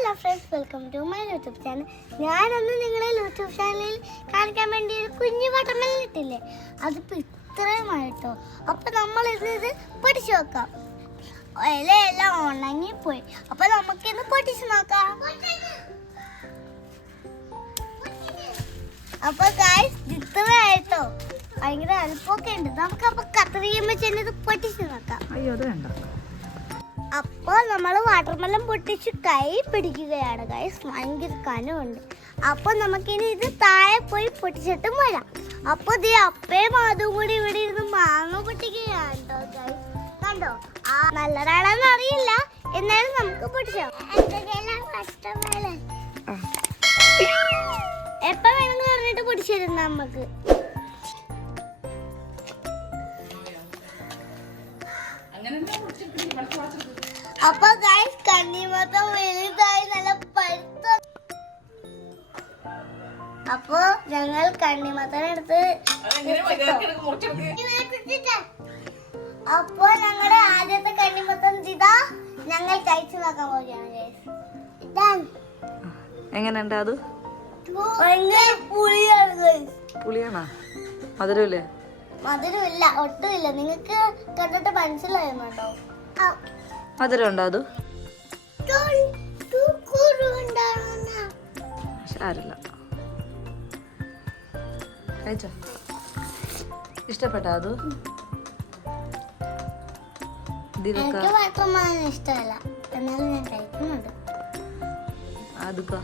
Hello friends, welcome to my YouTube channel. ഞാനൊന്ന് നിങ്ങളെ YouTube ചാനലിൽ കാണിക്കാൻ വേണ്ടി ഒരു കുഞ്ഞു വാട്ടർമെലൺ ഇട്ടില്ലേ, അതിപ്പോൾ ഇത്രയുമായിട്ടോ. അപ്പോൾ നമ്മൾ ഇത് പൊടിച്ച് നോക്കാം. ഇലയെല്ലാം ഉണങ്ങിപ്പോയി. അപ്പോൾ നമുക്കിന്ന് പൊടിച്ച് നോക്കാം. അപ്പോൾ ഗായ്സ്, ഇത്രയായിട്ടോ, ഭയങ്കര അല്പമൊക്കെ ഉണ്ട്. നമുക്ക് അപ്പോൾ കത്രികയുമ്പോൾ ചെന്നത് പൊട്ടിച്ച് നോക്കാം. അയ്യോ, അത് വേണ്ട. അപ്പോൾ നമ്മൾ വാട്ടർമെലൺ പൊട്ടിച്ച് കൈ പിടിക്കുകയാണ് ഗൈസ്. ഭയങ്കര കനമുണ്ട്. അപ്പോൾ നമുക്കിനി ഇത് താഴെ പോയി പൊട്ടിച്ചിട്ടും വരാം. അപ്പോൾ ഇത് അപ്പയും അതും കൂടി ഇവിടെ ഇരുന്ന് മാങ്ങ പൊട്ടിക്കുകയാണ് കേട്ടോ ഗൈസ്. കണ്ടോ, നല്ലതാണെന്ന് അറിയില്ല, എന്നാലും നമുക്ക് പൊട്ടിച്ചോ. എപ്പോ വേണമെന്ന് പറഞ്ഞിട്ട് പൊടിച്ചിരുന്ന നമുക്ക്. അപ്പൊ ഗൈസ്, കണ്ണിമത്തം വലുതായി നല്ല പഴുത്ത. അപ്പൊ ഞങ്ങൾ കണ്ണിമത്തം എടുത്ത് അപ്പൊ ഞങ്ങളുടെ ആദ്യത്തെ കണ്ണിമത്തം ഇതാ ഞങ്ങൾ കഴിച്ചു നോക്കാൻ പോവുകയാണ് ഗൈസ്. ഇതാണ്. എങ്ങനെയുണ്ട് അത്? ഭയങ്കര പുളിയാണ് ഗൈസ്. പുളിയാണോ? മധുരമില്ലേ? മധുരമില്ല, ഒട്ടുമില്ല. നിങ്ങൾക്ക് കണ്ടിട്ട് മനസ്സിലായോ? മധുരം ഉണ്ടോ അത്? സാരില്ല, കഴിച്ചോ. ഇഷ്ടപ്പെട്ടോ അത്? എനിക്ക് വാട്ടർമെലൺ ഇഷ്ടമല്ല, എന്നാലും ഞാൻ കഴിക്കുന്നുണ്ട്. അതൊക്കെ